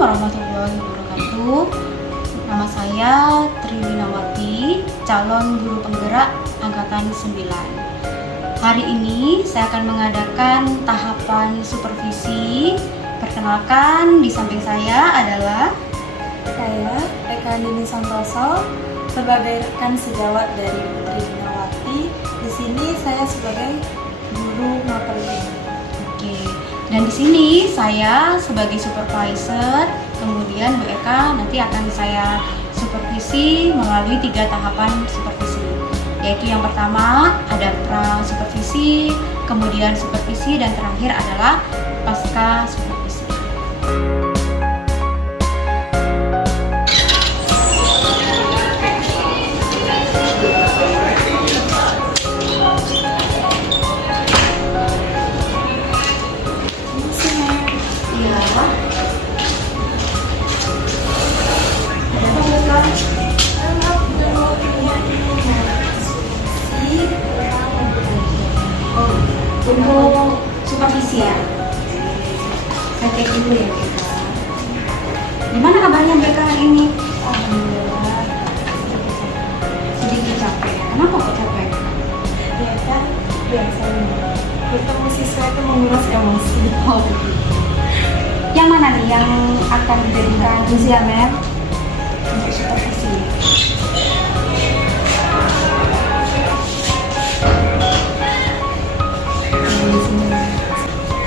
warahmatullahi wabarakatuh. Nama saya Tri Winawati, calon guru penggerak angkatan 9. Hari ini saya akan mengadakan tahapan supervisi. Perkenalkan, di samping saya adalah saya Eka Nini Santoso sebagai rekan sejawat dari Putri Winawati. Di sini saya sebagai guru materi. Oke. Dan di sini saya sebagai supervisor, kemudian Bu Eka nanti akan saya supervisi melalui 3 tahapan supervisi. Yaitu yang pertama ada pra supervisi, kemudian supervisi, dan terakhir adalah pasca supervisi. Untuk supervisi ya, saya cek dulu ya BK. Gimana kabarnya BK hari ini? Alhamdulillah Sedikit capek. Kenapa kok capek? ya kan biasanya ketemu siswa itu menguras emosi. Oh begitu. Yang mana nih yang akan dijadikan usia mem untuk supervisi? Di sini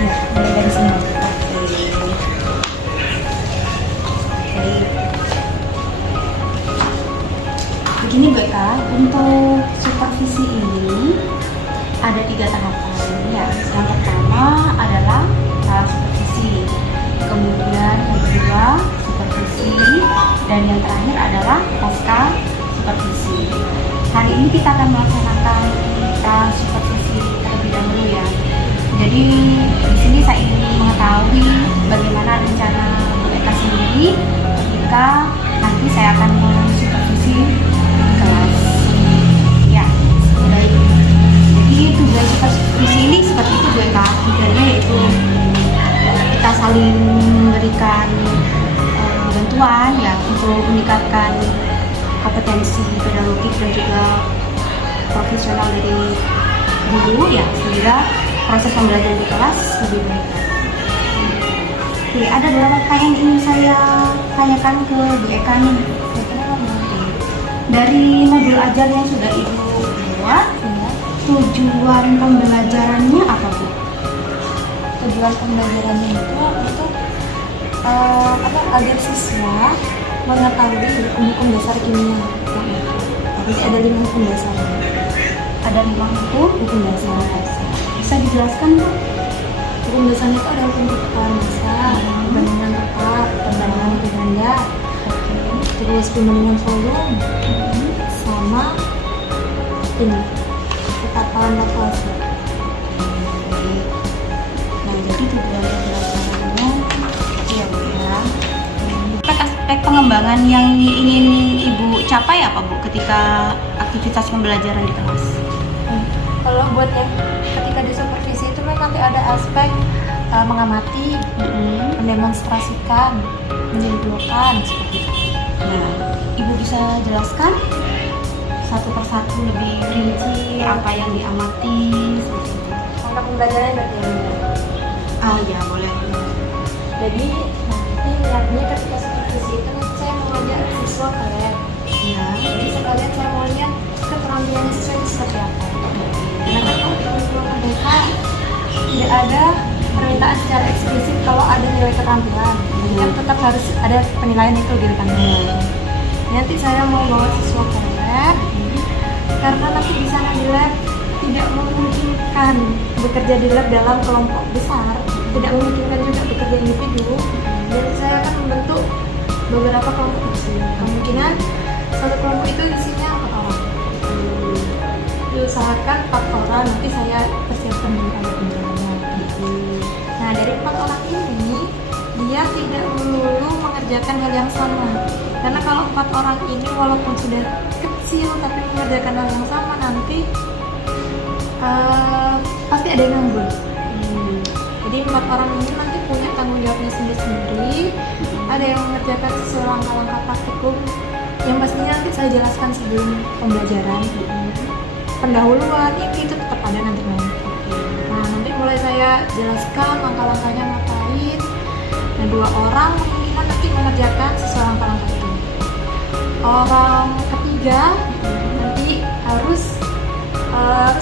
Ya, mulai dari sini. Oke. Begini BK, untuk supervisi ini ada 3 tahapan ya. Yang pertama adalah pra supervisi, kemudian yang kedua supervisi, dan yang terakhir adalah pasca supervisi. Hari ini kita akan melaksanakan pra supervisi terlebih dahulu ya. Jadi di sini saya ingin mengetahui bagaimana rencana Bu Eka sendiri ketika nanti saya akan mensupervisi kelas. Ya, baik. Jadi tujuan supervisi ini seperti itu Bu Eka. Tujuannya yaitu kita saling memberikan bantuan ya untuk meningkatkan kompetensi pedagogik dan juga profesional dari guru ya, sehingga proses pembelajaran di kelas lebih baik. Oke, ada beberapa pertanyaan yang ingin saya tanyakan ke Bu Eka nih. Dari modul ajar yang sudah Ibu buat, ya, tujuan pembelajarannya apa Bu? tujuan pembelajarannya itu untuk agar siswa mengetahui hukum dasar kimia. Jadi ada 5 hukum dasar. Ada 5 Hukum dasar. Bisa dijelaskan Bu? Hukum dasarnya itu ada hukum ketentuan dasar, perbandingan tetap, perbandingan ganda, terus perbandingan volume, sama ini ketatapan levasi. Nah, jadi tujuan pembelajarannya ya Bu ya. Aspek pengembangan yang ingin Ibu capai apa Bu ketika aktivitas pembelajaran di kelas? Kalau buat yang ketika di supervisi itu memang nanti ada aspek mengamati, mendemonstrasikan, menyimpulkan seperti itu. Nah, Ibu bisa jelaskan satu persatu lebih rinci apa yang diamati seperti itu? Untuk pembelajaran berarti ya. Ah ya, boleh. Jadi nanti niatnya ketika supervisi itu nanti saya mau ngajak siswa ke lab. Ya. Jadi sekalian saya mau lihat keterampilan siswa itu seperti apa. Karena kan kalau di kurikulum mereka tidak ada permintaan secara eksplisit kalau ada nilai keterampilan. Kan tetap harus ada penilaian itu gitu kan. Nanti saya mau bawa siswa ke lab karena nanti di sana di lab tidak memungkinkan bekerja di lab dalam kelompok besar, tidak memungkinkan juga bekerja individu. Jadi saya akan membentuk beberapa kelompok kecil. Kemungkinan satu kelompok itu isinya 4 orang. Diusahakan 4 orang, nanti saya persiapkan dulu alat penjelasannya. Nah, dari 4 orang ini dia tidak melulu mengerjakan hal yang sama. Karena kalau 4 orang ini walaupun sudah kecil tapi mengerjakan hal yang sama, nanti pasti ada yang nganggur. Jadi 4 orang ini nanti punya tanggung jawabnya sendiri-sendiri. ada yang mengerjakan sesuai langkah-langkah praktikum yang pastinya nanti saya jelaskan sebelum pembelajaran. Pendahuluan itu tetap ada nanti Bang. Nah, nanti mulai saya jelaskan langkah-langkahnya ngapain. Nah, 2 orang kemungkinan nanti mengerjakan sesuai langkah-langkah itu. Orang ketiga nanti harus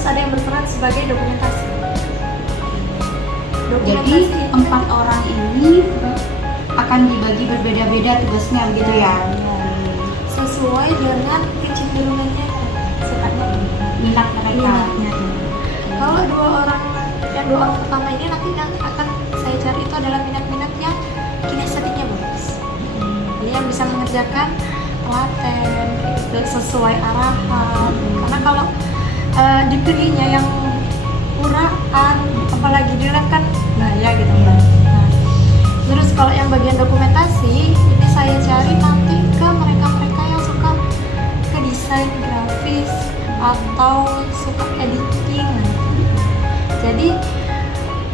ada yang berperan sebagai dokumentasi. Jadi 4 orang ini akan dibagi berbeda-beda tugasnya begitu ya? Sesuai dengan kecenderungannya, sifatnya Minat mereka. minatnya. Kalau 2 orang pertama ini nanti yang akan saya cari itu adalah minat-minat yang kinestetiknya bagus. Jadi yang bisa mengerjakan telaten gitu, sesuai arahan. Karena kalau dipilihnya yang uraan, apalagi di lab kan bahaya gitu Mbak. Nah, terus kalau yang bagian dokumentasi ini saya cari nanti ke mereka-mereka yang suka ke desain grafis atau suka editing. Jadi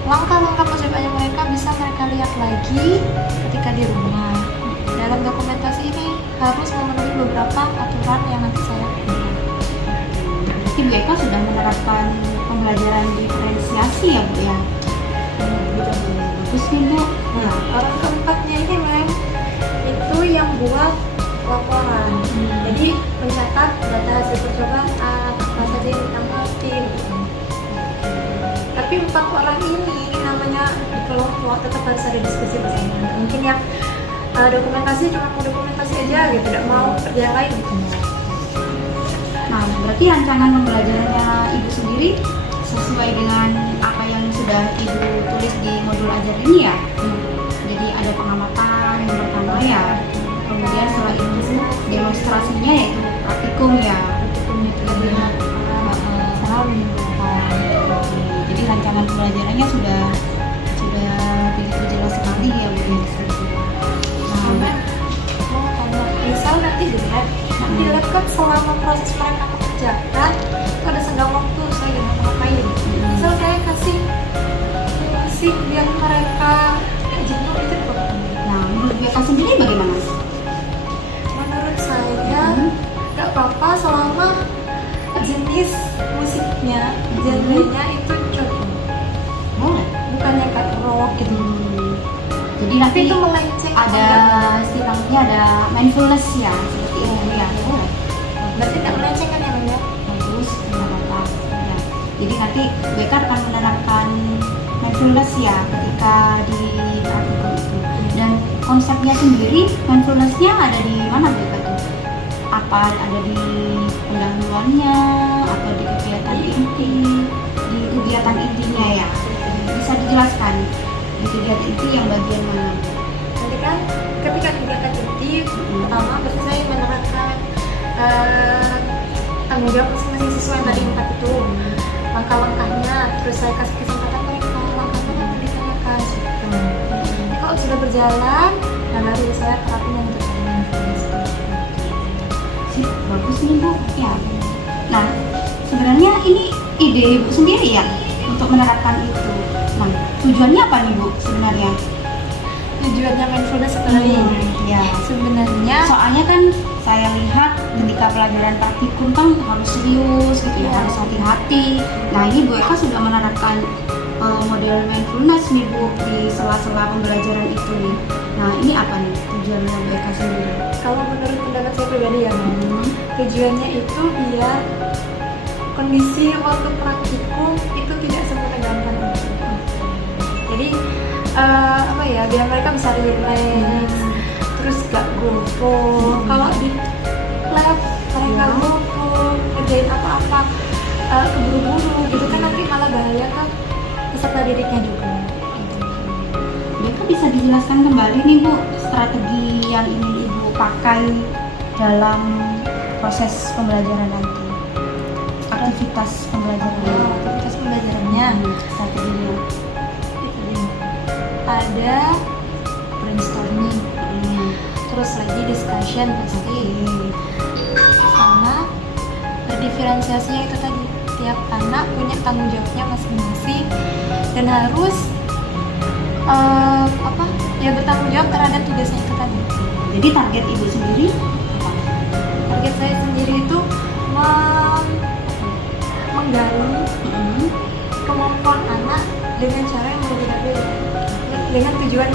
langkah-langkah persiapannya mereka bisa mereka lihat lagi ketika di rumah. Dalam dokumentasi ini harus memenuhi beberapa aturan yang nanti saya berikan. Berarti Bu Eka sudah menerapkan pembelajaran diferensiasi ya Bu ya? Bagus nih Bu. Nah, orang keempatnya ini Mem, itu yang buat laporan. Jadi mencatat data hasil percobaan, apa saja yang ditanggapi gitu. Tapi 4 orang ini namanya di kelompok tetap harus ada diskusi bersama. Mungkin yang dokumentasi cuma mau dokumentasi aja gitu, tidak mau kerja yang lain gitu. Nah, berarti rancangan pembelajarannya Ibu sendiri sesuai dengan apa yang sudah Ibu tulis di modul ajar ini ya? Jadi ada pengamatan yang pertama ya, kemudian setelah itu demonstrasinya yaitu praktikum ya. Jadi rancangan pembelajarannya sudah begitu jelas sekali ya Bu. Sampai mau tanya, misal nanti di lab kan selama proses mereka mengerjakan itu ada senggang waktu saya gimana ngapain. Misal saya kasih biar mereka nggak jenuh itu apa? Nah, menurut Bu Eka sendiri bagaimana? Menurut saya nggak apa-apa selama jenis musiknya, genrenya itu cukup. Boleh. Bukannya kayak rock gitu. Jadi nanti Tapi itu melenceng ada istilahnya ada mindfulness ya seperti itu ya. Boleh. berarti tidak melenceng kan ya Bang ya? Bagus, tidak apa-apa. Ya. Jadi nanti BK akan menerapkan mindfulness ya ketika di praktikum itu. Dan konsepnya sendiri mindfulnessnya ada di mana BK tuh? Apa ada di pendahuluannya atau di kegiatan inti? Di kegiatan intinya ya. Bisa dijelaskan di kegiatan inti yang bagian mana? Nanti kan ketika kegiatan inti pertama pasti saya menerapkan tanggung jawab masing-masing siswa yang tadi 4 itu, langkah-langkahnya, terus saya kasih kesempatan mereka langkahnya nanti ditanyakan gitu. Jadi kalau sudah berjalan, nah baru saya terapin yang untuk Sih, bagus nih Bu. Ya. Nah, sebenarnya ini ide Ibu sendiri ya untuk menerapkan itu. Nah, tujuannya apa nih Bu sebenarnya? tujuannya mindfulness sekali. Ya. Sebenarnya Soalnya kan saya lihat ketika pelajaran praktikum kan harus serius gitu ya, harus hati-hati. Nah, ini Bu Eka sudah menerapkan model mindfulness nih Bu di sela-sela pembelajaran itu nih. Nah, ini apa nih tujuannya Bu Eka sendiri? kalau menurut pendapat saya pribadi ya, tujuannya itu biar kondisi waktu praktikum itu tidak sempurna dalam pandang. Jadi apa ya, biar mereka bisa relax, terus gak gopo. Kalau di lab mereka gopo, kerjain apa-apa keburu-buru gitu kan nanti malah bahaya kan peserta didiknya juga. Mereka bisa dijelaskan kembali nih Bu strategi yang ingin Ibu pakai dalam proses pembelajaran nanti, aktivitas pembelajaran. Aktivitas pembelajarannya Strateginya. ada brainstorming, terus lagi discussion pasti, sama berdiferensiasinya itu tadi, tiap anak punya tanggung jawabnya masing-masing dan harus ya bertanggung jawab terhadap tugasnya itu tadi. Jadi target ibu sendiri apa? Target saya sendiri itu menggali kemampuan anak dengan cara yang berbeda-beda, dengan tujuan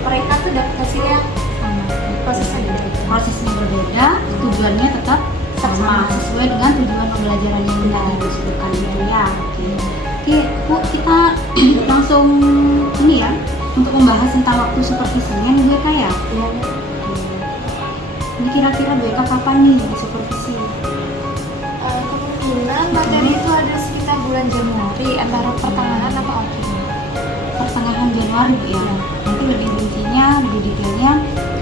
mereka tuh dapat hasil yang sama, Prosesnya berbeda, tujuannya tetap sama, sesuai dengan tujuan pembelajaran yang tadi disebutkan itu ya. Oke, Bu, kita langsung ini ya untuk membahas tentang waktu supervisinya nih BK ya. Iya. Ini kira-kira BK kapan nih di supervisi? Kemungkinan materi itu ada sekitar bulan Januari, antara pertengahan atau akhir. Pertengahan Januari Bu ya. Nanti lebih rincinya, lebih detailnya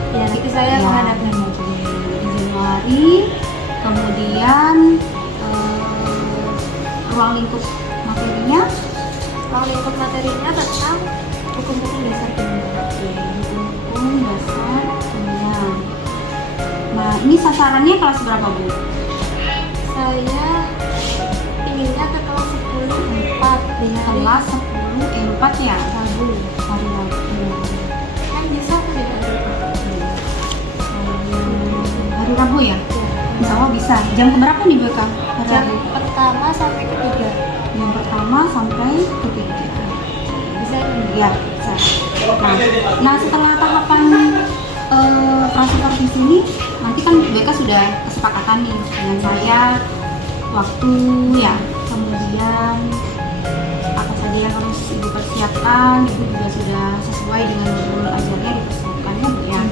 Ya, nanti saya ya, menghadapkan di Januari. Kemudian ruang lingkup materinya tentang hukum-hukum dasar kimia. hukum dasar kimia. Nah, ini sasarannya kelas berapa Bu? Saya inginnya ke kelas 10/4 di hari Kelas 10/4 ya, Rabu. hari Rabu. Kan bisa aku di hari Rabu. Hari Rabu ya? Insya Allah bisa. Jam keberapa nih BK? Hari Jam Rabu? pertama sampai ketiga. Yang pertama sampai ketiga. Bisa ini. Ya, bisa. Nah setelah tahapan prasupervisi ini, nanti kan BK sudah kesepakatan nih dengan saya waktu ya, kemudian apa saja yang harus ibu persiapkan, ibu juga sudah sesuai dengan modul ajarnya dipersiapkan ya Bu ya.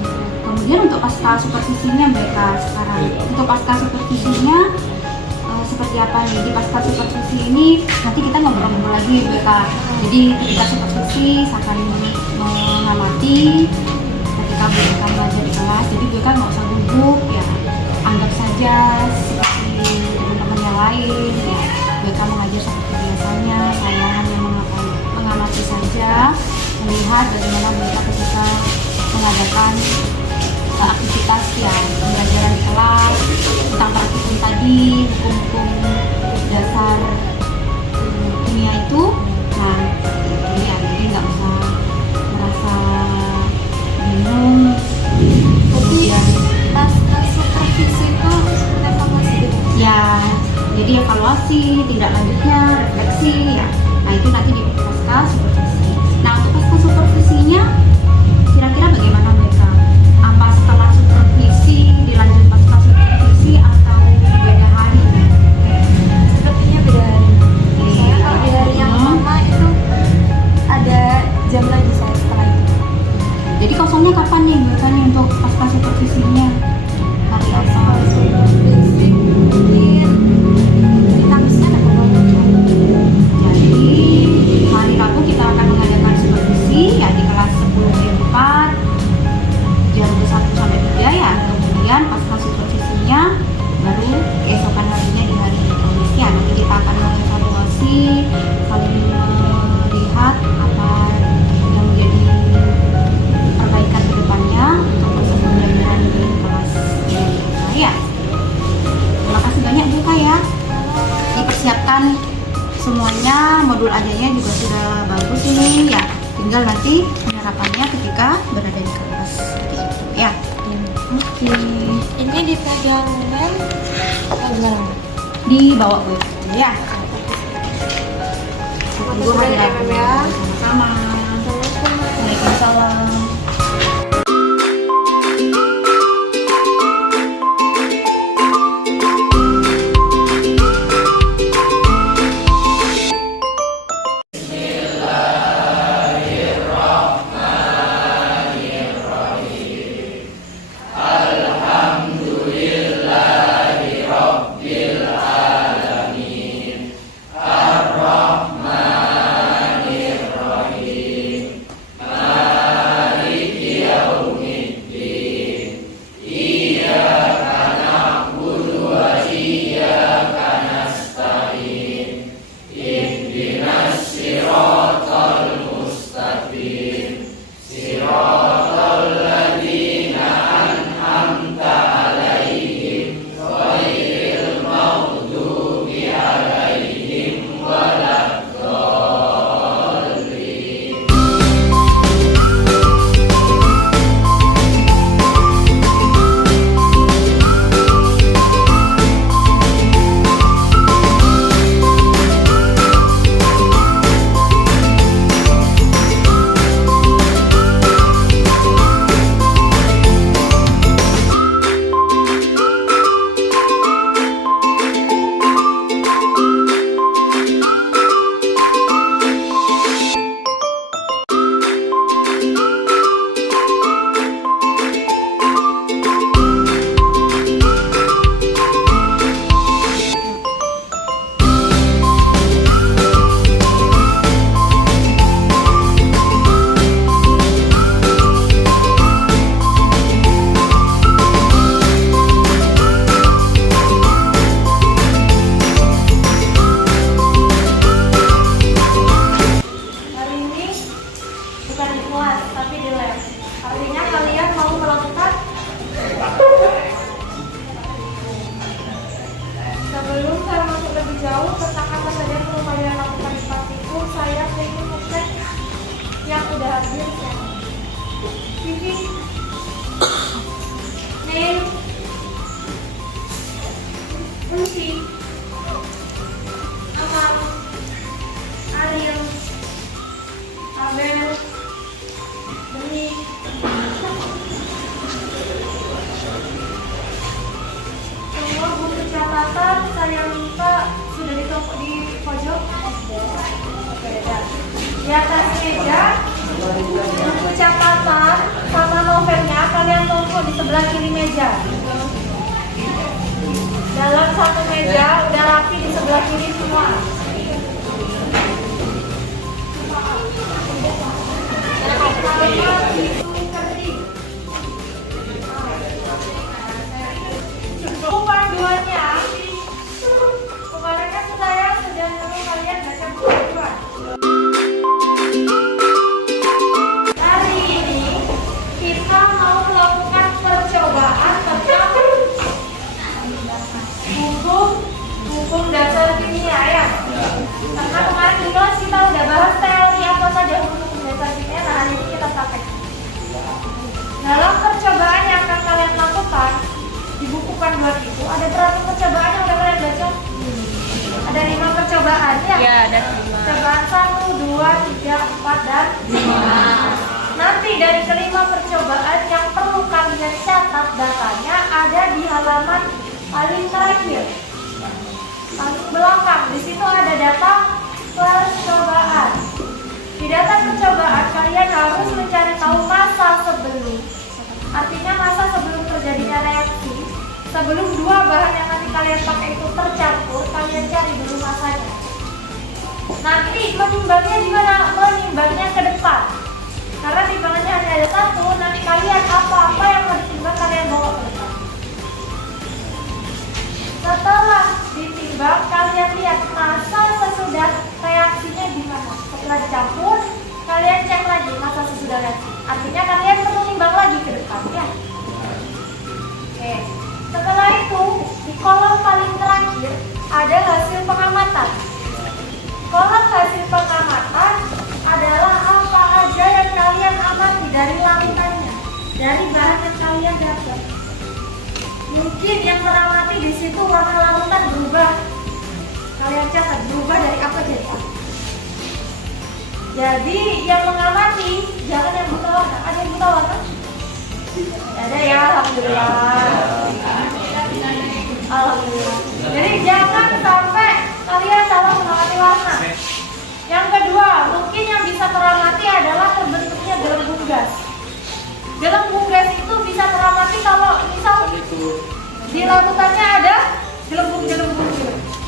Kemudian untuk pasca supervisinya BK sekarang, untuk pasca supervisinya seperti apa nih? Di pasca supervisi ini nanti kita ngobrol-ngobrol lagi BK. Jadi ketika supervisi akan mengamati ketika BK belajar di kelas, jadi BK nggak usah gugup ya, anggap saja seperti teman-teman yang lain ya, BK mengajar seperti biasanya, saya hanya mengamati saja, melihat bagaimana BK ketika mengadakan aktivitas ya pembelajaran di kelas tentang praktikum tadi, hukum-hukum dasar kimia itu. Nah itu ya, jadi nggak usah merasa bingung. Kemudian Pasca supervisi itu seperti evaluasi gitu. ya, jadi evaluasi, tindak lanjutnya, refleksi ya. Nah itu nanti di pasca supervisi. Nah untuk pasca supervisinya kira-kira bagaimana mereka? Apa setelah supervisi dilanjut pasca supervisi atau beda hari? Sepertinya beda hari. Saya kalau di hari yang sama itu ada jam lagi saya setelah itu. Jadi kosongnya kapan nih mereka nih untuk pasca supervisinya? Hari apa? Pasca supervisi mungkin di Kamisnya ada pembangunan. Jadi hari Rabu kita akan mengadakan supervisi ya di kelas 10/4 jam 1 sampai 3 ya. Kemudian pasca supervisinya baru keesokan harinya di hari Kamis ya. Nanti kita akan mengevaluasi, saling melihat apa yang menjadi perbaikan ke depannya untuk proses pembelajaran di kelas ini ya. Terima kasih banyak Bu Kak ya. Dipersiapkan semuanya, modul ajarnya juga sudah bagus ini ya. Tinggal nanti penerapannya ketika berada di kelas seperti itu ya. Oke. Ini dipegang rem atau gimana? Dibawa Bu ya. Makasih banyak ya, Mem, ya. Sama-sama. Waalaikumsalam. Dia siapa? Vivi, Neil, Lucy, Amal, Ariel, Abel, Benih. Semua buku catatan saya minta sudah ditumpuk di pojok. Oke, dan di atas meja buku catatan sama novelnya kalian tumpuk di sebelah kiri meja. Dalam satu meja udah rapi di sebelah kiri semua. Buku panduannya, kemarin saya sudah menyuruh kalian baca buku panduan. Hari ini kita mau melakukan percobaan tentang hukum dasar kimia ya. Karena kemarin di kelas kita udah bahas teori apa saja hukum dasar kimia, nah hari ini kita praktek. Dalam percobaan yang akan kalian lakukan di buku panduan itu ada berapa percobaan yang udah kalian baca? Ada 5 percobaan ya? Ya, ada 5. Percobaan 1, 2, 3, 4, dan 5. Nanti dari kelima percobaan yang perlu kalian catat datanya ada di halaman paling terakhir, paling belakang. Di situ ada data percobaan. Di data percobaan kalian harus mencari tahu masa sebelum. Artinya masa sebelum terjadinya reaksi. Sebelum dua bahan yang nanti kalian pakai itu tercampur, kalian cari dulu masanya. Nanti menimbangnya di mana? Menimbangnya ke depan. Karena timbangannya hanya ada satu, nanti kalian apa-apa yang mau ditimbang kalian bawa ke depan. Setelah ditimbang, kalian lihat masa sesudah reaksinya gimana. Setelah dicampur, kalian cek lagi masa sesudah reaksi. Artinya kalian perlu timbang lagi ke depan ya. Oke. Setelah itu, di kolom paling terakhir ada hasil pengamatan. Kolom hasil pengamatan adalah apa aja yang kalian amati dari larutannya, dari bahan yang kalian dapat. Mungkin yang teramati di situ warna larutan berubah. Kalian catat berubah dari apa jadi apa. Jadi yang mengamati jangan yang buta warna. Ada yang buta warna? Ada ya, alhamdulillah. Alhamdulillah. Jadi jangan sampai kalian salah mengamati warna. Yang kedua, mungkin yang bisa teramati adalah terbentuknya gelembung gas. Gelembung gas itu bisa teramati kalau misal di larutannya ada gelembung-gelembung.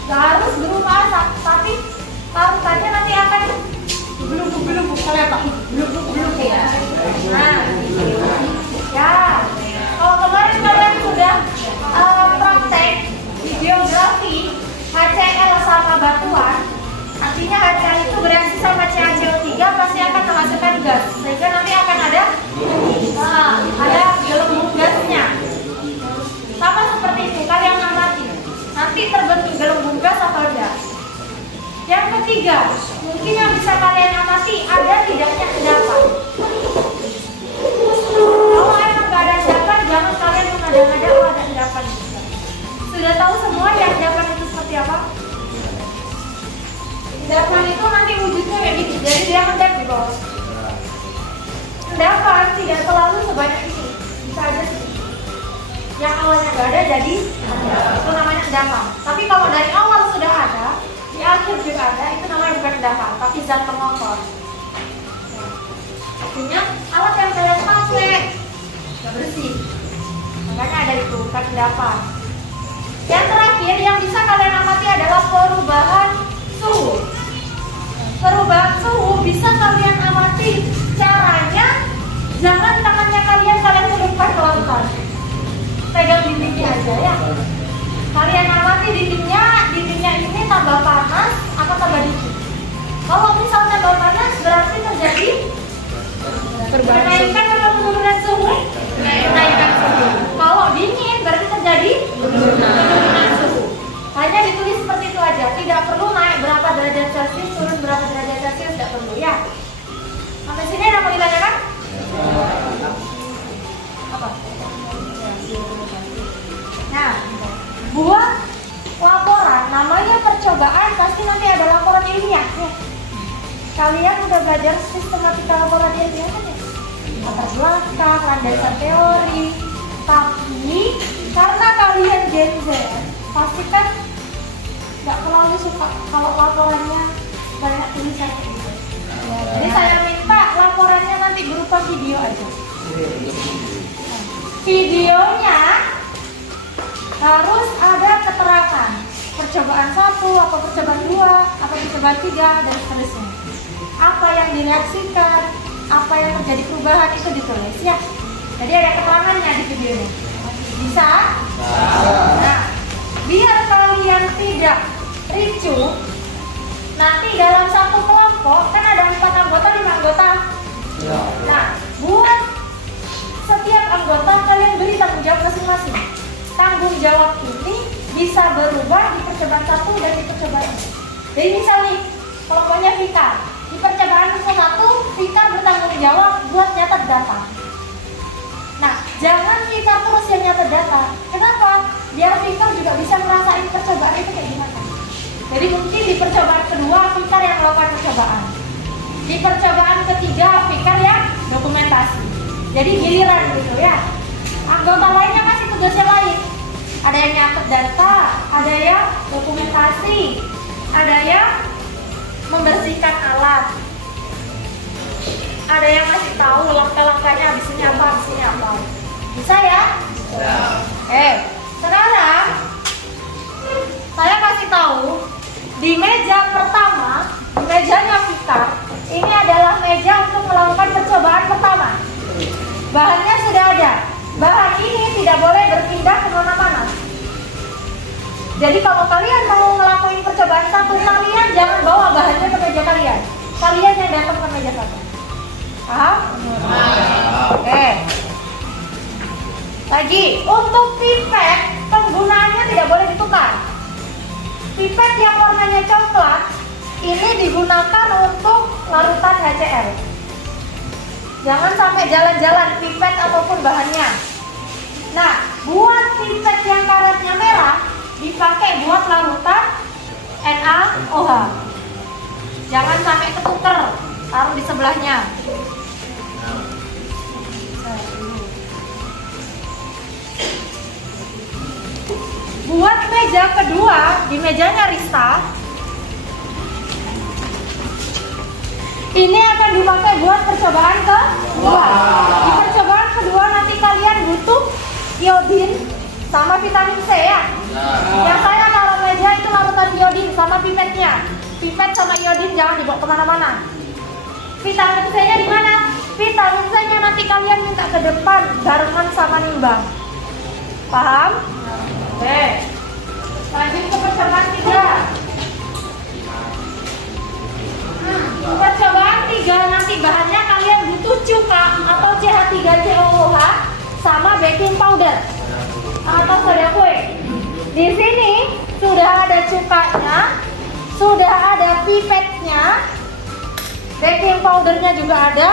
Gak harus berupa asap, tapi larutannya nanti akan belum-belum kalian tak belum ya. Nah, ya. Kalau kemarin kalian sudah praktek di geografi HCl sama batuan, artinya HCl itu bereaksi sama CaCO3 pasti akan menghasilkan gas, sehingga nanti akan ada gelembung gasnya. Sama seperti itu kalian amati, nanti terbentuk gelembung gas atau tidak. Yang ketiga, mungkin yang bisa kalian amati ada tidaknya endapan. Kalau emang nggak ada endapan, jangan kalian mengada-ngada kalau ada endapan. Sudah tahu semua yang endapan itu seperti apa? Endapan itu nanti wujudnya kayak gini, jadi dia mendap di bawah. Endapan tidak selalu sebanyak ini, bisa aja sih. Yang awalnya nggak ada jadi itu namanya endapan. Tapi kalau dari awal sudah ada, di akhir juga ada, itu namanya bukan endapan, tapi zat pengotor. Artinya alat yang kalian pakai nggak bersih, makanya ada itu bukan endapan. Yang terakhir yang bisa kalian amati adalah perubahan suhu. Perubahan suhu bisa kalian amati, caranya jangan tangannya kalian selipkan ke larutan, pegang dindingnya aja ya. Kalian amati dindingnya ini tambah panas atau tambah dingin. Kalau misalnya tambah panas berarti terjadi kenaikan atau penurunan suhu? Kenaikan suhu. Kalau dingin berarti terjadi penurunan suhu. Hanya ditulis seperti itu aja, tidak perlu naik berapa derajat Celcius, turun berapa derajat Celcius, tidak perlu ya. Sampai sini ada sistematika laporan ilmiah kan ya? Latar belakang, landasan teori. Tapi karena kalian Gen Z, pasti kan nggak terlalu suka kalau laporannya banyak tulisan gitu. Ya, jadi saya minta laporannya nanti berupa video aja. Videonya harus ada keterangan percobaan 1, apa percobaan 2, apa percobaan 3, dan seterusnya. Apa yang direaksikan, apa yang terjadi perubahan itu ditulis ya. Jadi ada keterangannya di videonya. Bisa? Nah, biar kalian tidak ricuh, nanti dalam satu kelompok kan ada 4 anggota, 5 anggota. Nah, buat setiap anggota kalian beri tanggung jawab masing-masing. Tanggung jawab ini bisa berubah di percobaan 1 dan di percobaan 2. Jadi misal nih, kelompoknya Fikar. Di percobaan 1, Fikar bertanggung jawab buat nyatet data. Nah, jangan Fikar terus yang nyatet data. Kenapa? Biar Fikar juga bisa ngerasain percobaan itu kayak gimana. Jadi mungkin di percobaan kedua Fikar yang melakukan percobaan. Di percobaan ketiga Fikar yang dokumentasi. Jadi giliran gitu ya. Anggota lainnya masih tugasnya lain. Ada yang nyatet data, ada yang dokumentasi, ada yang membersihkan alat, ada yang ngasih tahu langkah-langkahnya, habis ini apa. Bisa ya? Sekarang saya kasih tahu di meja pertama, di mejanya Fikar, ini adalah meja untuk melakukan percobaan pertama. Bahannya sudah ada. Bahan ini tidak boleh berpindah kemana-mana. Jadi kalau kalian mau ngelakuin percobaan 1, kalian jangan bawa bahannya ke meja kalian. Kalian yang datang ke meja 1. Paham? Oke. Lagi, untuk pipet, penggunaannya tidak boleh ditukar. Pipet yang warnanya coklat, ini digunakan untuk larutan HCl. Jangan sampai jalan-jalan pipet ataupun bahannya. Nah, buat pipet yang karetnya merah dipakai buat larutan NaOH. Jangan sampai ketuker, taruh di sebelahnya. Buat meja kedua, di mejanya Rista, ini akan dipakai buat percobaan kedua. Di percobaan kedua nanti kalian butuh iodin sama vitamin C ya. Yang saya taruh meja itu larutan iodin sama pipetnya. Pipet sama iodin jangan dibawa kemana-mana. Vitamin C-nya di mana? Vitamin C-nya nanti kalian minta ke depan barengan sama nimbang. Paham? Oke. Lanjut ke percobaan 3. Percobaan 3 nanti bahannya kalian butuh cuka atau CH3COOH sama baking powder atau soda kue. Di sini sudah ada cukanya, sudah ada pipetnya, baking powdernya juga ada,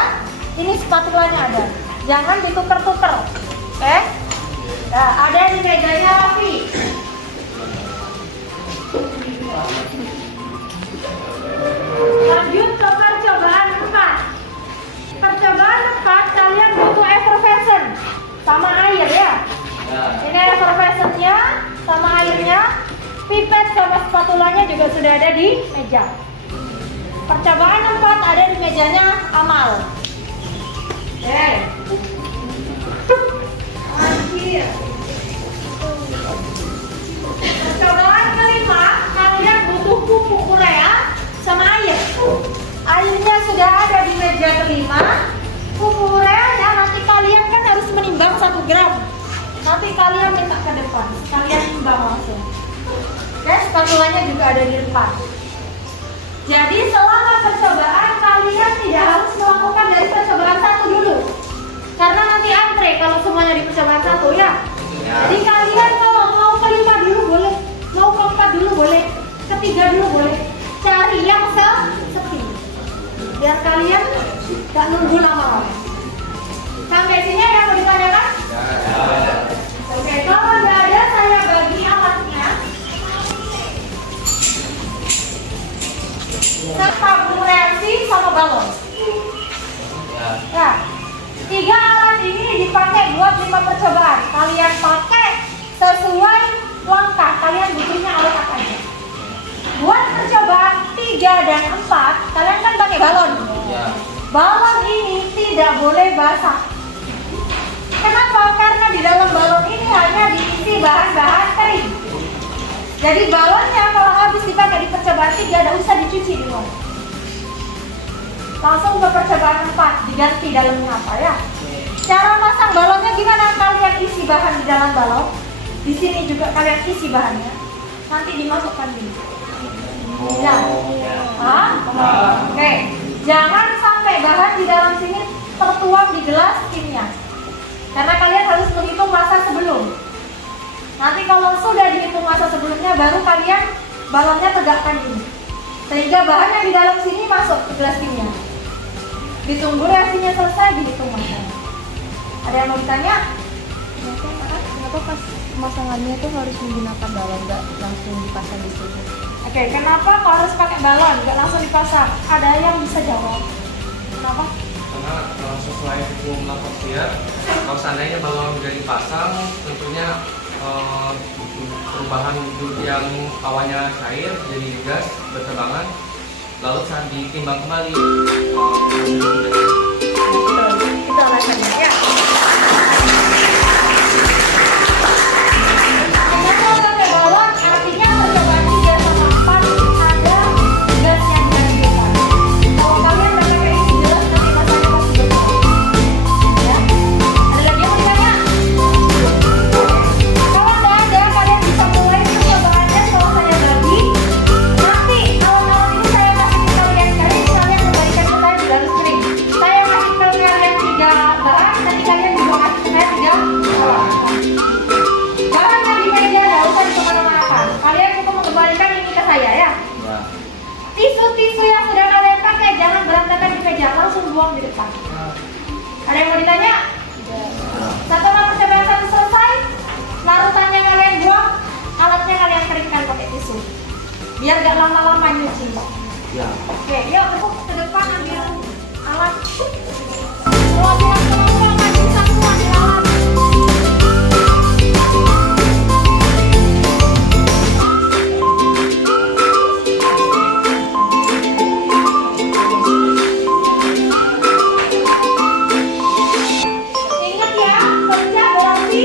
ini spatulanya ada. Jangan ditukar-tukar, oke? Nah, ada di mejanya Raffi. Lanjut ke percobaan 4. Percobaan 4 kalian butuh effervescent sama air ya. Ini effervescentnya sama airnya. Pipet sama spatulanya juga sudah ada di meja. Percobaan 4 ada di mejanya Amal. Oke. Akhir. Percobaan kelima kalian butuh pupuk urea sama air. Airnya sudah ada di meja kelima. Pupuk ureanya nanti kalian kan harus menimbang 1 gram. Nanti kalian minta ke depan, kalian timbang langsung. Dan spatulanya juga ada di depan. Jadi selama percobaan kalian tidak harus melakukan dari percobaan 1 dulu. Karena nanti antre kalau semuanya di percobaan 1 ya. Jadi kalian kalau mau ke 5 dulu boleh, mau ke 4 dulu boleh, ke 3 dulu boleh. Cari yang sepi. Biar kalian gak nunggu lama-lama. Sampai sini ada yang mau ditanyakan? Oke, kalau nggak ada saya bagi alatnya. Tabung reaksi sama balon. Tiga alat ini dipakai buat 5 percobaan. Kalian pakai sesuai langkah. Kalian butuhnya alat apa aja. Buat percobaan 3 dan 4, kalian kan pakai balon. Ya. Balon ini tidak boleh basah. Kenapa? Karena di dalam balon ini hanya diisi bahan-bahan kering. Jadi balonnya kalau habis dipakai di percobaan 3, tidak usah dicuci di luar. Langsung ke percobaan 4, diganti dalamnya apa ya. Cara masang balonnya gimana? Kalian isi bahan di dalam balon. Di sini juga kalian isi bahannya. Nanti dimasukkan di ya. Oke. Jangan sampai bahan di dalam sini tertuang di gelas kimia. Karena kalian harus menghitung masa sebelum. Nanti kalau sudah dihitung masa sebelumnya, baru kalian balonnya tegakkan ini. Sehingga bahan yang di dalam sini masuk ke gelas kimia. Ditunggu reaksinya selesai, dihitung masa. Ada yang mau ditanya? Kenapa pas pemasangannya itu harus menggunakan balon, nggak langsung dipasang di sini? Oke, kenapa kok harus pakai balon, nggak langsung dipasang? Ada yang bisa jawab? Kenapa? Karena sesuai hukum Lavoisier, kalau seandainya balon tidak dipasang, tentunya perubahan yang awalnya cair jadi gas berterbangan, lalu saat ditimbang kembali Itu alasannya ya. Kenapa pakai balon? Artinya percobaan 3 sama 4 ada gas yang dihasilkan. Kalau kalian nggak pakai ini jelas nanti masanya pasti berkurang. Ya. Ada lagi yang mau ditanya? Kalau nggak ada, kalian bisa mulai percobaannya kalau saya bagi. Nanti awal-awal ini saya kasih ke kalian kembalikan ke saya juga harus kering. Saya kasih ke kalian 3 bahan, nanti kalian juga kasih ke saya 3 bahan. Bahannya di meja, nggak usah dikemana-manakan. Kalian cukup mengembalikan ini ke saya ya. ya. Tisu-tisu yang sudah kalian pakai jangan berantakan di meja, langsung buang di depan. Ada yang mau ditanya? Setelah percobaan 1 selesai, larutannya kalian buang, alatnya kalian keringkan pakai tisu. Biar gak lama-lama nyuci. Ya. Oke, yuk tepuk ke depan ambil alat. Semua bilang semua nggak bisa semua ambil alat. Ingat ya, kerja berarti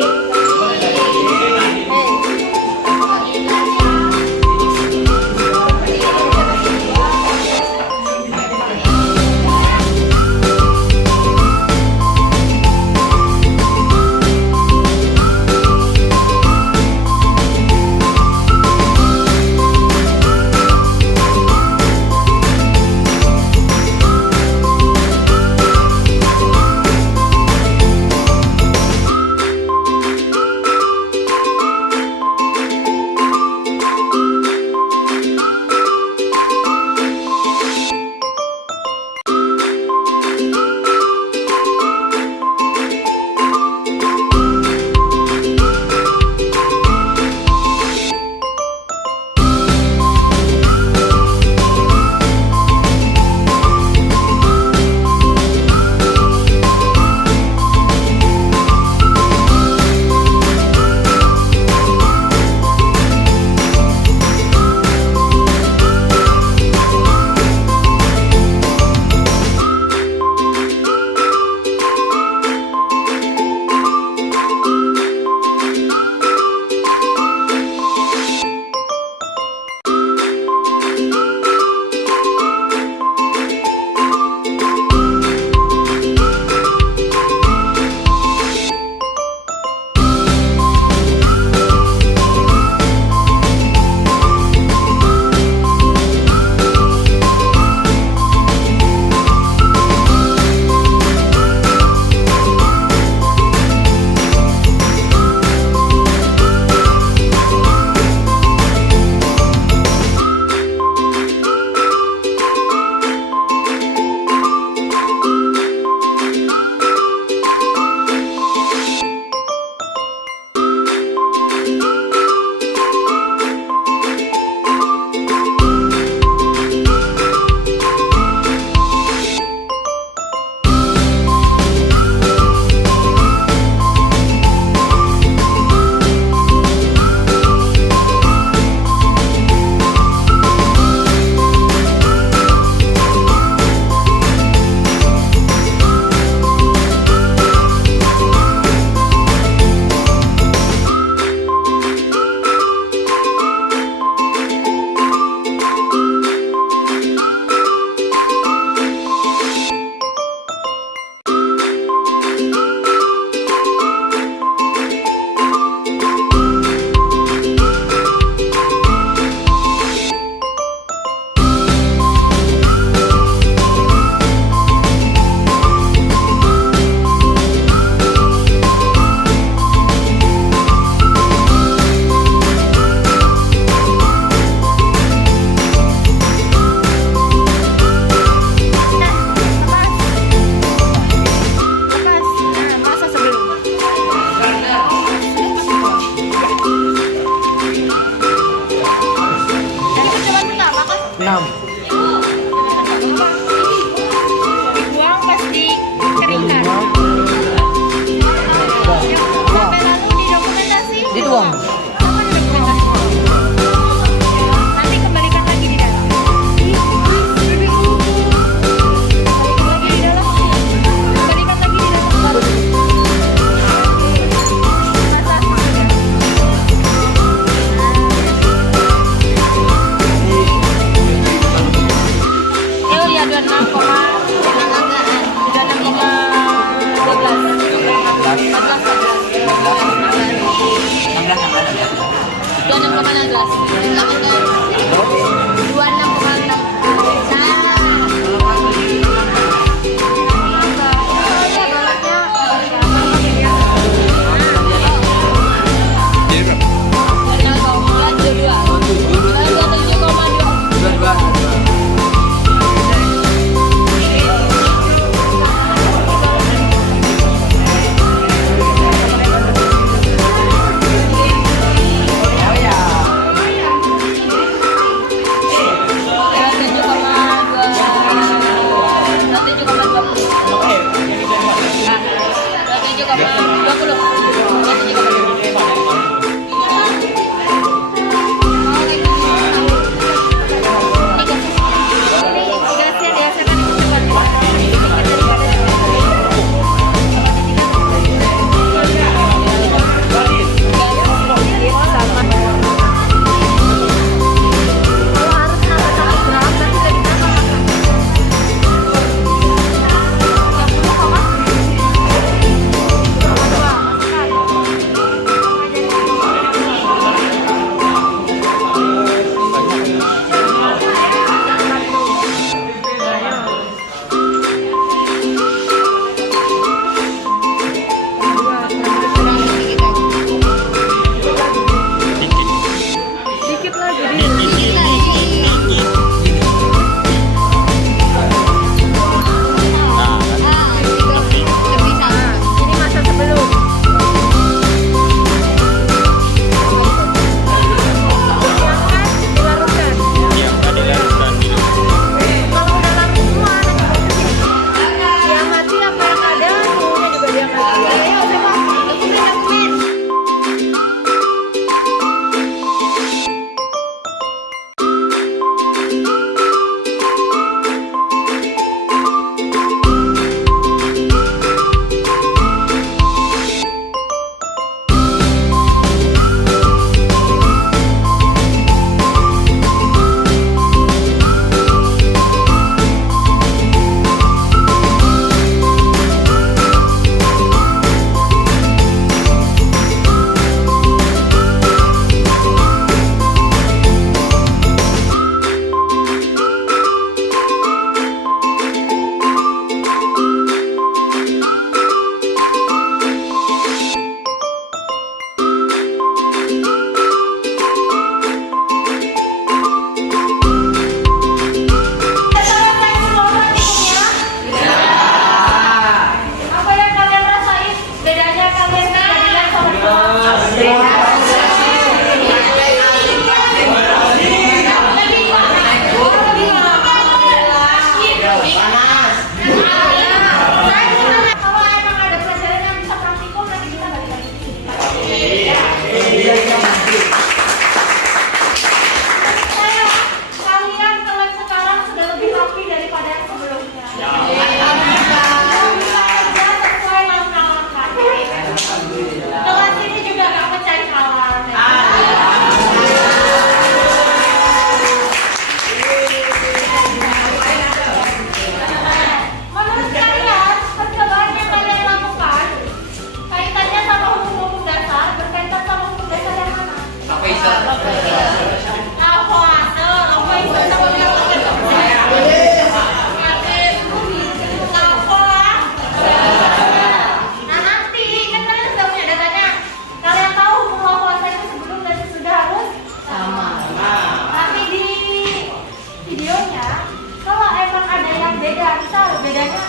bedanya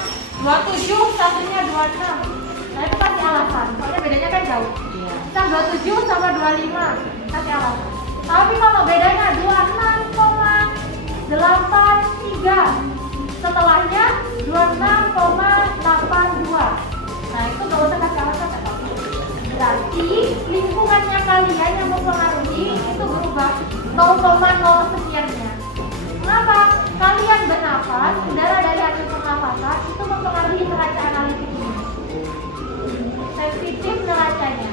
27, satunya 26. Nah itu pasti alasan, soalnya bedanya kan jauh. Misal 27 sama 25, kasih alasan. Tapi kalau bedanya 26,83, setelahnya 26,82. Nah itu gak usah kasih alasan ya, Pak. Berarti lingkungannya kalian yang mempengaruhi itu berubah 0,0 sekiannya. Kenapa? Kalian bernapas, udara dari hasil pernapasan itu mempengaruhi neraca analitik ini. Sensitif neracanya.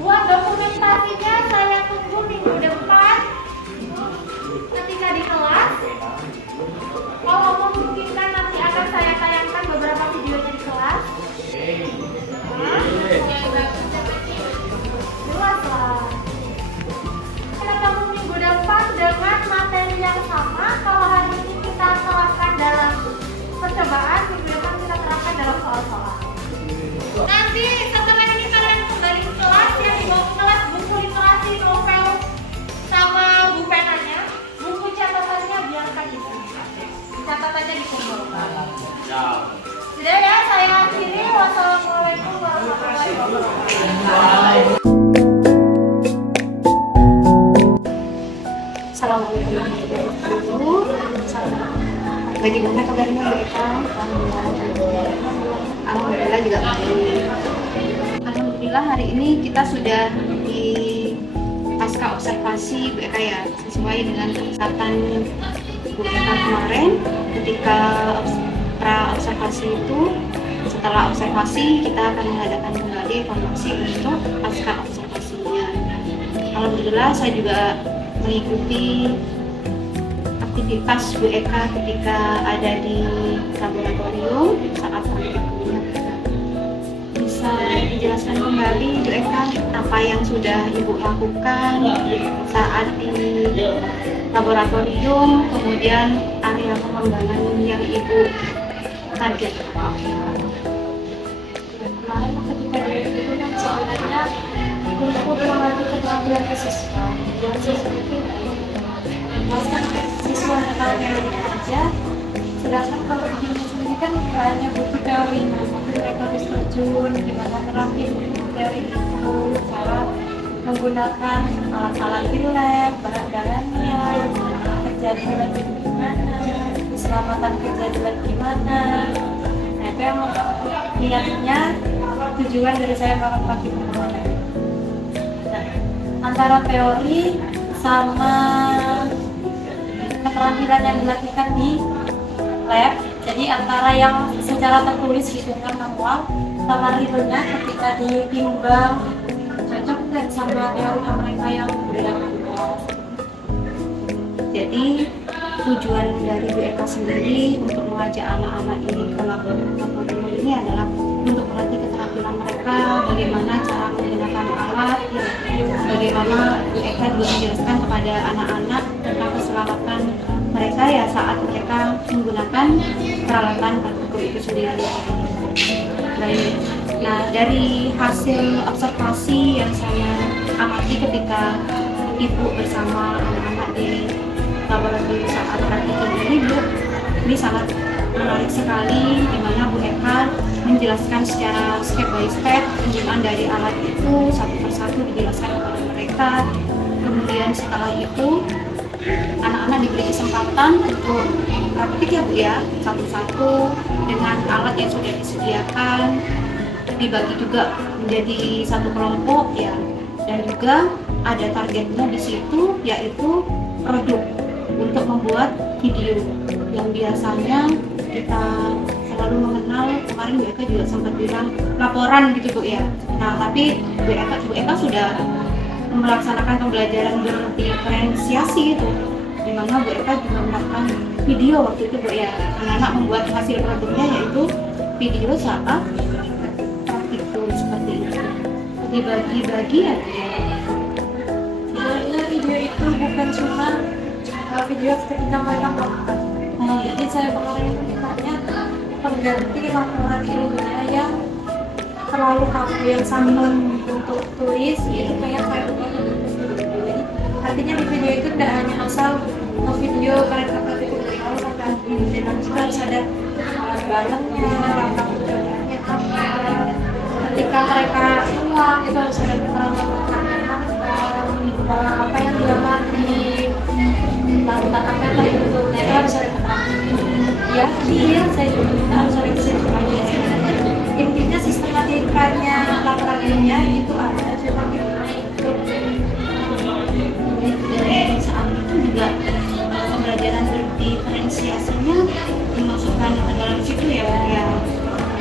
Buat dokumentasinya saya tunggu minggu depan ketika di kelas. Kalau memungkinkan nanti akan saya tayangkan beberapa videonya di kelas. Jelas lah. setelah ini kalian kembali ke kelas ya, dibawa ke kelas buku literasi, novel, sama bupenanya, buku catatannya biarkan di sini. Catatannya dikumpulkan. Sudah ya, saya akhiri. Wassalamualaikum warahmatullahi wabarakatuh. Assalamualaikum warahmatullahi wabarakatuh. Bagaimana kabarnya mereka? Alhamdulillah juga baik. Alhamdulillah hari ini kita sudah di pasca observasi Bu Eka ya, sesuai dengan kesempatan Bu Eka kemarin ketika pra observasi itu. Setelah observasi kita akan mengadakan kembali evaluasi untuk pasca observasinya. Alhamdulillah saya juga mengikuti aktivitas Bu Eka ketika ada di laboratorium saat praktikumnya. Bisa dijelaskan kembali Bu Eka apa yang sudah Ibu lakukan saat di laboratorium, kemudian area pengembangan yang Ibu targetkan. Kemarin ketika itu kan sebenarnya untuk melatih keterampilan siswa, dan siswa itu siswa tahu teori aja, sedangkan kalau di sini kan hanya butuh teori, mereka harus terjun gimana terapin teori itu, cara menggunakan alat-alat di lab, bahan-bahannya, kerja di lab gimana, keselamatan kerja di lab gimana. Nah itu yang niatnya, tujuan dari saya melakukan praktikum kemarin. Nah, antara teori sama keterampilan yang dilatihkan di lab, jadi antara yang secara tertulis hitungan manual sama realnya ketika ditimbang cocok dan sama teori mereka yang udah. Jadi tujuan dari Bu Eka sendiri untuk mengajak anak-anak ini ke laboratorium ini adalah untuk melatih keterampilan mereka, bagaimana cara menggunakan alat, bagaimana Bu Eka juga menjelaskan kepada anak-anak tentang keselamatan mereka ya saat mereka menggunakan peralatan praktikum itu sendiri. Baik. Nah, dari hasil observasi yang saya amati ketika Ibu bersama anak-anak di laboratorium saat praktikum ini, Bu, ini sangat menarik sekali di mana Bu Eka menjelaskan secara step by step penggunaan dari alat itu satu persatu dijelaskan kepada mereka. Kemudian setelah itu anak-anak diberi kesempatan untuk praktik ya Bu ya, satu-satu dengan alat yang sudah disediakan, dibagi juga menjadi satu kelompok ya, dan juga ada targetnya di situ yaitu produk untuk membuat video yang biasanya kita selalu mengenal, kemarin Bu Eka juga sempat bilang laporan gitu Bu ya. Nah tapi Bu Eka sudah melaksanakan pembelajaran berdiferensiasi gitu, dimana Bu Eka juga melakukan video waktu itu Bu ya. Anak-anak membuat hasil produknya yaitu video saat praktikum seperti itu, dibagi-bagi ya Bu ya. Sebenarnya video itu bukan cuma video ketika mereka melakukan. Jadi saya kemarin itu mintanya pengganti laporan ilmiah yang terlalu kaku yang sama untuk tulis, itu kayak saya ubah menjadi video. Jadi artinya di video itu tidak hanya asal video mereka praktikum dari awal sampai akhir, dan juga harus ada alat barangnya, langkah perjalanannya apa. Ketika mereka ulang itu harus ada keterangan apa yang diamati, lakukan apa yang tadi bentuknya, itu harus ada keterangan. Di akhir saya juga minta harus ada kesimpulannya. Intinya sistematikanya laporan ilmiah itu ada, cuma dari saat itu juga pembelajaran berdiferensiasinya dimasukkan ke dalam situ ya Bu ya.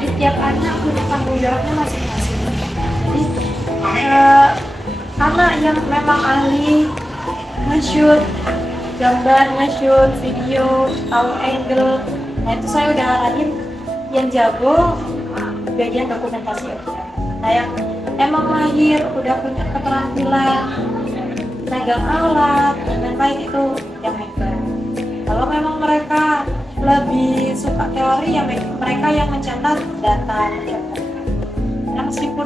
Jadi tiap anak punya tanggung jawabnya masing-masing. Jadi anak yang memang ahli nge-shoot gambar, nge-shoot video, tahu angle, nah itu saya udah arahin yang jago bagian dokumentasi. Nah yang emang mahir, udah punya keterampilan megang alat dan lain-lain itu yang megang. Kalau memang mereka lebih suka teori, ya mereka yang mencatat data. Nah, meskipun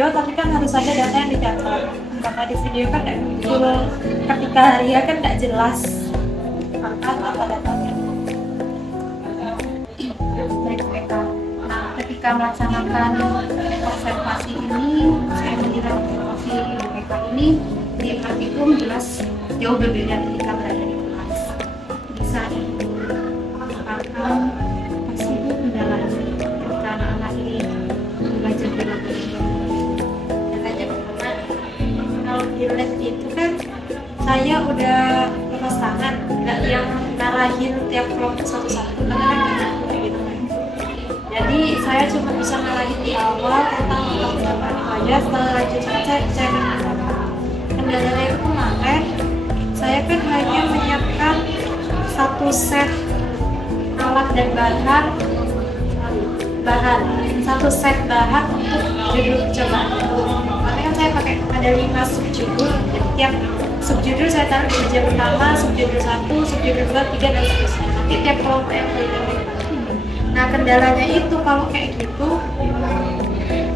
video tapi kan harus ada data yang dicatat. Karena di video kan nggak full, ketika harian kan nggak jelas apa datanya. Baik Bu Eka. Nah, ketika melaksanakan observasi ini, saya menilai observasi Bu Eka ini di praktikum jelas jauh berbeda ketika berada di kelas. Bisa Ibu katakan pasti itu kendalanya ketika anak-anak ini belajar di laboratorium. Katanya pertama, kalau di lab itu kan saya udah lepas tangan, nggak yang ngarahin tiap kelompok satu-satu karena kan nggak mampu kayak gitu kan. Jadi saya cuma bisa ngarahin di awal tentang percobaan itu aja, setelah lanjut saya kendalanya itu kemarin saya kan hanya menyiapkan satu set alat dan satu set bahan untuk judul percobaan itu. Karena kan saya pakai ada 5 subjudul, jadi tiap subjudul saya taruh di meja pertama, subjudul 1, subjudul 2, 3 dan seterusnya. Nanti tiap kelompok yang beda-beda. Nah kendalanya itu kalau kayak gitu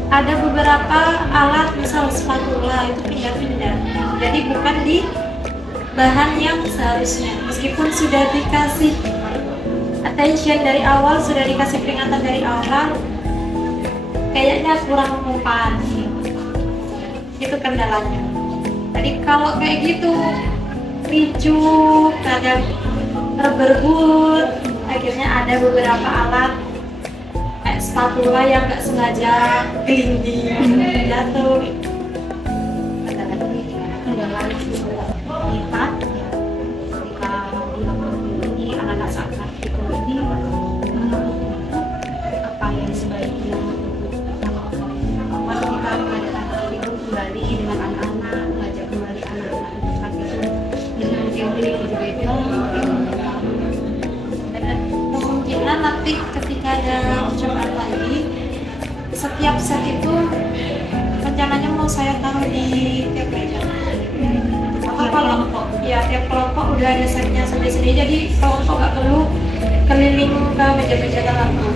ada beberapa alat misal spatula itu pindah-pindah. Jadi bukan di bahan yang seharusnya. Meskipun sudah dikasih attention dari awal, sudah dikasih peringatan dari awal, kayaknya kurang mempan. Itu kendalanya. Jadi kalau kayak gitu ricu, kadang berebut, akhirnya ada beberapa alat kayak spatula yang nggak sengaja gelinding, jatuh. Kendala lipat ya, ketika di laboratorium ini anak-anak saat praktikum ini apa yang sebaiknya waktu kita mengadakan praktikum kembali dengan anak-anak, mengajak kembali anak-anak untuk praktikum dengan teori yang berbeda, Dan kemungkinan nanti ketika ada percobaan lagi, setiap set itu rencananya mau saya taruh di tiap meja. Atau kalau tiap kelompok udah ada setnya sendiri-sendiri, jadi kelompok nggak perlu keliling ke meja-meja tertentu.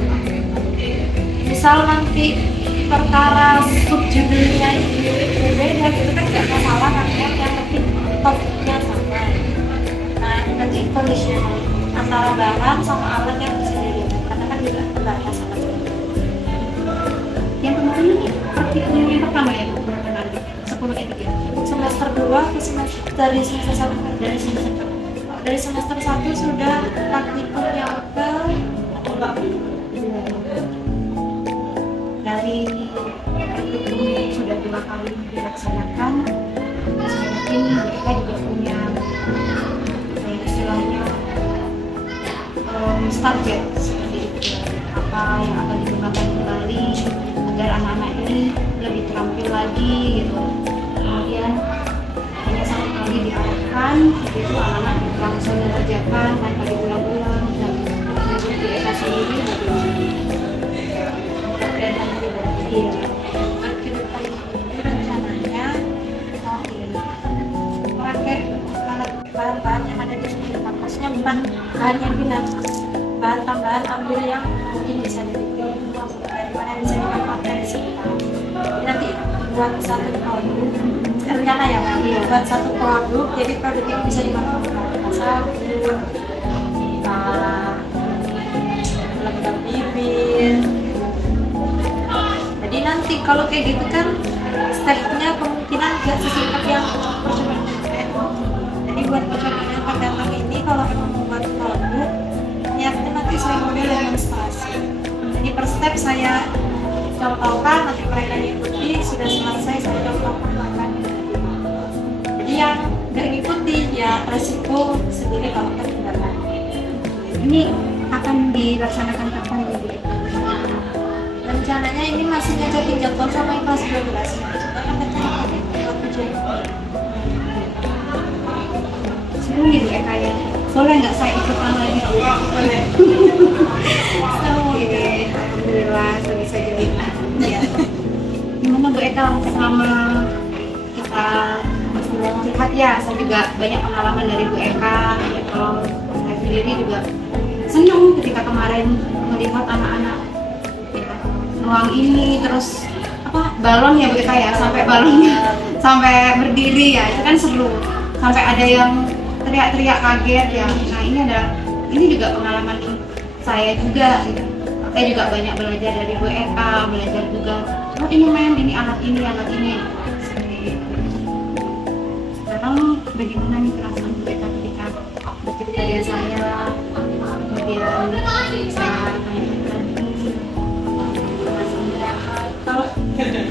Misal nanti perkara subjudulnya itu berbeda, gitu kan nggak masalah kan, yang penting topiknya sama. Nah nanti conditional antara bahan sama alat yang sendiri, karena kan juga bahasa sama. yang kemarin ini praktikum yang pertama ya Bu, berkenan 10 etik ya. Semester 2 ke semester dari semester 1 Dari semester dari semester 1 sudah praktikum yang ke dari praktikum yang sudah 2 kali dilaksanakan, saya yakin mereka juga punya istilahnya target seperti itu, apa yang akan digunakan kembali agar anak-anak ini lebih terampil lagi gitu. Kemudian hanya satu kali diarahkan, itu anak-anak langsung mengerjakan tanpa diulang-ulang dan mereka sendiri dan iya. ke depan ini rencananya pakai bahan-bahan yang ada di sini, maksudnya bukan bahan yang pindah, bahan tambahan ambil yang mungkin bisa dibikin mana bisa dimanfaatkan di sini. Nanti buat satu produk rencana ya Pak, buat satu produk, jadi produk ini bisa dimanfaatkan sabun, pelembab bibir. Jadi nanti kalau kayak gitu kan stepnya kemungkinan nggak sesingkat yang percobaan. Jadi buat percobaan yang akan datang ini kalau emang membuat produk, niatnya nanti saya model demonstrasi. Jadi per step saya contohkan, nanti mereka ikuti, sudah selesai saya contohkan bahkan. Jadi yang nggak ngikuti ya resiko sendiri kalau ketinggalan. Ini akan dilaksanakan kapan ya Bu? Rencananya ini masih ngejakin jadwal sama yang kelas 12. Cuma kan rencana pakai buat ujian. Seru ya Bu Eka ya? Boleh nggak saya ikutan lagi Bu? Boleh. Oke, alhamdulillah saya bisa jadi. Ya. Gimana Bu Eka selama kita lihat ya, saya juga banyak pengalaman dari Bu Eka. Ya, kalau saya sendiri juga senang ketika kemarin melihat anak-anak ya, ruang ini terus apa balon ya Bu Eka ya, sampai balonnya sampai berdiri ya, itu kan seru. Sampai ada yang teriak-teriak kaget ya. Nah ini juga pengalaman saya juga gitu. Saya juga banyak belajar dari Bu Eka, belajar juga oh ini mem, ini alat ini seperti itu. Sekarang bagaimana nih perasaan Bu Eka ketika bercerita dengan saya, kemudian saya tanyakan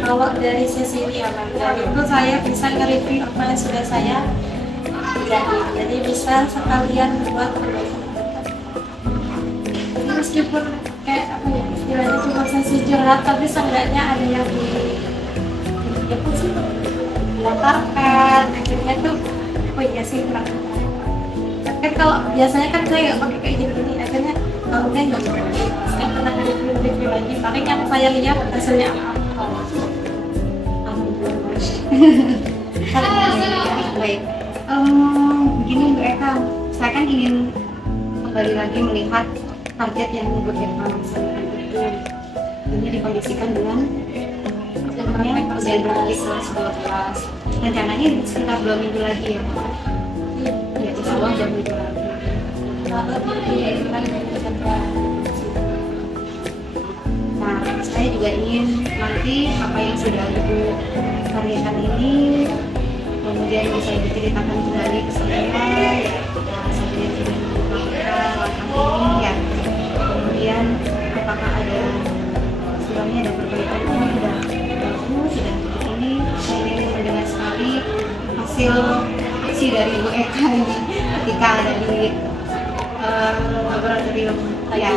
Kalau dari sisi ini ya Bang, dari itu saya bisa nge-review apa yang sudah saya jadi bisa sekalian buat perbaikan. Jadi meskipun kayak apa ya istilahnya cuma sesi curhat, tapi seenggaknya ada yang di apa sih dilatarkan, akhirnya tuh oh iya sih kurang. Kan kalau biasanya kan saya nggak pakai kayak gini, akhirnya kalau kan nggak saya pernah review lagi, paling yang saya lihat hasilnya apa. Baik, begini Bu Eka, saya kan ingin kembali lagi melihat target yang Bu Eka laksanakan itu. Ini dikondisikan dengan sebenarnya ujian berakhir kelas 12. Rencananya sekitar 2 minggu lagi ya Pak? Ya, insya Allah 2 minggu lagi. Nah, saya juga ingin nanti apa yang sudah Ibu karyakan ini kemudian bisa diceritakan kembali ke saya ya, saya sudah melakukan ini ya, kemudian apakah ada istilahnya ada perbaikan sudah bagus, sudah seperti ini. Saya ingin mendengar sekali hasil aksi dari Bu Eka ini ketika ada di laboratorium ya.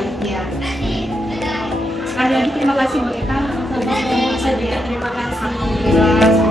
Sekali lagi terima kasih Bu Eka. Sama-sama saja, terima kasih. Alhamdulillah.